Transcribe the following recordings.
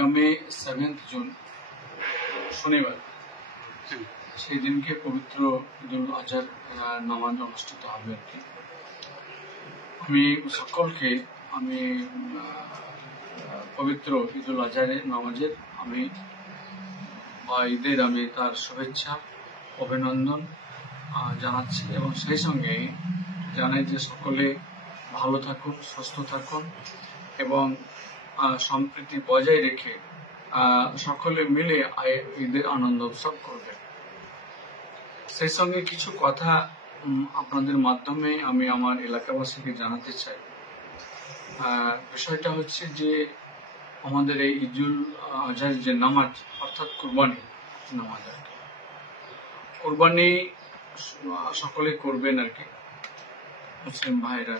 আগামী 7 জুন শনিবার সেই দিনকে পবিত্র ঈদুল আজহার নামাজ অনুষ্ঠিত হবে আর কি। আমি সকলকে পবিত্র ঈদুল আজহারের নামাজের ঈদের আমি তার শুভেচ্ছা অভিনন্দন জানাচ্ছি এবং সেই সঙ্গে জানাই যে সকলে ভালো থাকুন, সুস্থ থাকুন এবং সম্প্রীতি বজায় রেখে সকলে মিলে ঈদের আনন্দ উৎসব করবে। সেই সঙ্গে কিছু কথা আপনাদের মাধ্যমে আমি আমার এলাকাবাসীকে জানাতে চাই। বিষয়টা হচ্ছে যে আমাদের এই ঈদুল আজহার যে নামাজ অর্থাৎ কুরবানি নামাজ আর কি, কুরবানি সকলে করবেন আর কি মুসলিম ভাইরা।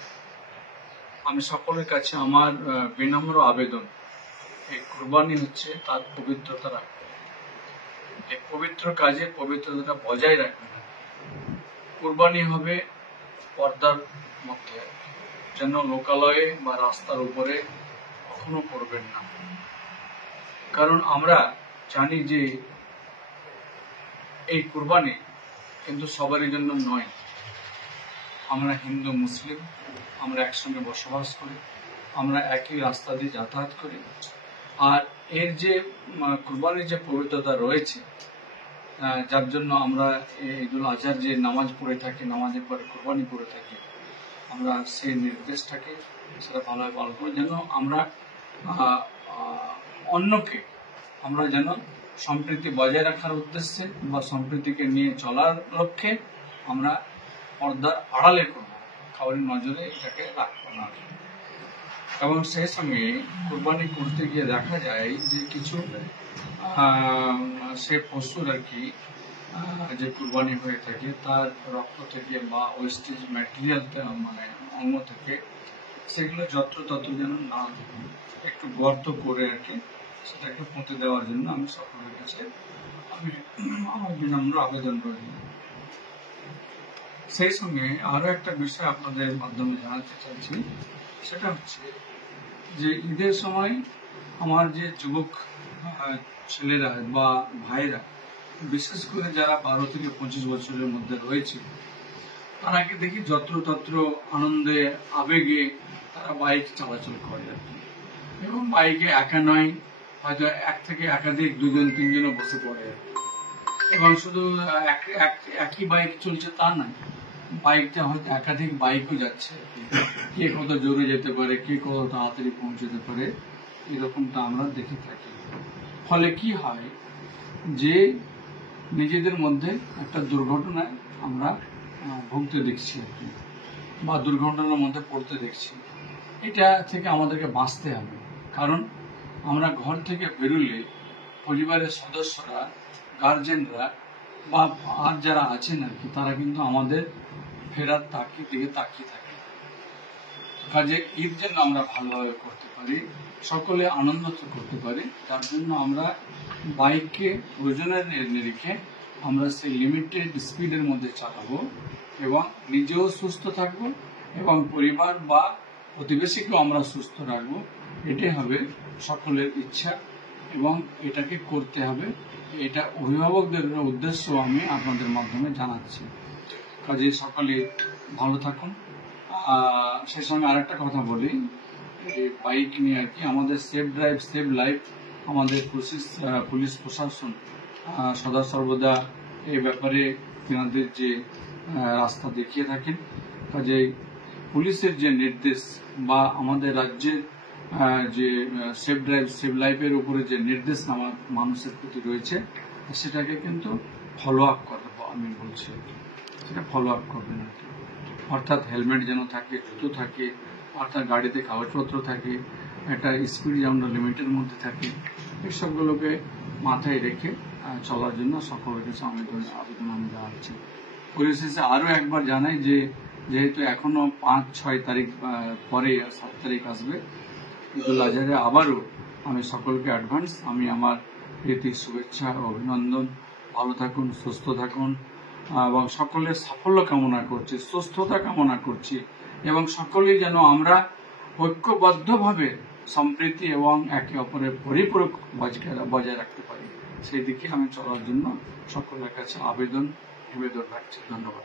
আমি সকলের কাছে আমার বিনম্র আবেদন, এই কুরবানি হচ্ছে তার পবিত্রতা রাখবে, এই পবিত্র কাজে পবিত্রতা বজায় রাখবে না। কুরবানি হবে পর্দার মধ্যে, যেন লোকালয়ে বা রাস্তার উপরে কখনো করবেন না। কারণ আমরা জানি যে এই কুরবানি কিন্তু সবারই জন্য নয়। আমরা হিন্দু মুসলিম, আমরা একসঙ্গে বসবাস করি, আমরা একই রাস্তা দিয়ে যাতায়াত করি। আর এর যে কুরবানির যে পবিত্রতা রয়েছে, যার জন্য আমরা ঈদুল আজহার যে নামাজ পড়ে থাকি, নামাজের পরে কুরবানি করে থাকি, আমরা সেই নির্দেশটাকে সেটা ভালোভাবে পালন করি, যেন আমরা অন্যকে আমরা যেন সম্প্রীতি বজায় রাখার উদ্দেশ্যে বা সম্প্রীতিকে নিয়ে চলার লক্ষ্যে আমরা পর্দার আড়ালে করবো, কাউরি নজরে এটাকে রাখবো না। এবং সেই সঙ্গে কুরবানি করতে গিয়ে দেখা যায় যে কিছু সে পশুর আর কি যে কুরবানি হয়ে থাকে তার রক্ত থেকে বা ওয়েস্টেজ ম্যাটেরিয়াল মানে অঙ্গ থেকে সেগুলো যত্রতত্র যেন না একটু গর্ত করে আর কি সেটাকে পুঁতে দেওয়ার জন্য আমি সকলের কাছে আমার বিনম্র আবেদন করি। সেই সঙ্গে আরো একটা বিষয় আপনাদের মাধ্যমে জানাতে চাইছি, সেটা হচ্ছে যে ঈদের সময় আমার যে যুবক ছেলেরা বা ভাইরা, বিশেষ করে যারা 12 থেকে 25 বছরের মধ্যে রয়েছে, তারাকে দেখি যত্রতত্র আনন্দে আবেগে তারা বাইক চলাচল করে এবং বাইকে একা নয়, হয়তো এক থেকে একাধিক 2জন 3জনও বসে পড়ে এবং শুধু একই বাইক চলছে তা নয়, বাইকটা হয়তো একাধিক বাইকও যাচ্ছে, কে কত জোরে যেতে পারে, কে কত তাড়াতাড়ি পৌঁছতে পারে, এরকমটা আমরা দেখে থাকি। ফলে কি হয় যে নিজেদের মধ্যে একটা দুর্ঘটনায় আমরা ভুগতে দেখছি বা দুর্ঘটনার মধ্যে পড়তে দেখছি। এটা থেকে আমাদেরকে বাঁচতে হবে, কারণ আমরা ঘর থেকে বেরোলে পরিবারের সদস্যরা, গার্জেনরা বা আর যারা আছেন আর কি, তারা কিন্তু আমাদের ফেরার দিকে তাকিয়ে থাকে। কাজে ঈদ যেন আমরা ভালোভাবে করতে পারি, সকলে আনন্দ করতে পারি, তার জন্য আমরা বাইককে প্রয়োজনের নিরিখে আমরা সেই লিমিটেড স্পিডের মধ্যে চালাবো এবং নিজেও সুস্থ থাকবো এবং পরিবার বা প্রতিবেশীকেও আমরা সুস্থ রাখবো। এটাই হবে সকলের ইচ্ছা এবং এটাকে করতে হবে। এটা অভিভাবকদের উদ্দেশ্য আমি আপনাদের মাধ্যমে জানাচ্ছি। কাজে সকলে ভালো থাকুন। সেই সঙ্গে আরেকটা কথা বলি, বাইক নিয়ে আর কি, আমাদের সেফ ড্রাইভ সেভ লাইফ, আমাদের পুলিশ প্রশাসন সদা সর্বদা এই ব্যাপারে তিনাদের যে রাস্তা দেখিয়ে থাকেন। কাজে পুলিশের যে নির্দেশ বা আমাদের রাজ্যের যে সেফ ড্রাইভ সেভ লাইফের উপরে যে নির্দেশ আমার মানুষের প্রতি রয়েছে, সেটাকে কিন্তু ফলো আপ করবো। আমি বলছি সেটা ফলো আপ করবেন আর কি। অর্থাৎ হেলমেট যেন থাকে, জুতো থাকে, অর্থাৎ গাড়িতে কাগজপত্র থাকে, একটা স্পিড যেন লিমিটের মধ্যে থাকে, এসবগুলোকে মাথায় রেখে চলার জন্য সকলের কাছে আবেদন আমি জানাচ্ছি। পরিশেষে আরো একবার জানাই যে যেহেতু এখনো 5-6 তারিখ পরে 7 তারিখ আসবে ঈদুল আজহারে, আবারও আমি সকলকে অ্যাডভান্স আমি আমার প্রীতি শুভেচ্ছা অভিনন্দন। ভালো থাকুন, সুস্থ থাকুন এবং সকলের সাফল্য কামনা করছি, সুস্থতা কামনা করছি এবং সকলেই যেন আমরা ঐক্যবদ্ধভাবে সম্প্রীতি এবং একে অপরের পরিপূরক বজায় রাখতে পারি, সেই দিকে আমি চলার জন্য সকলের কাছে নিবেদন রাখছি। ধন্যবাদ।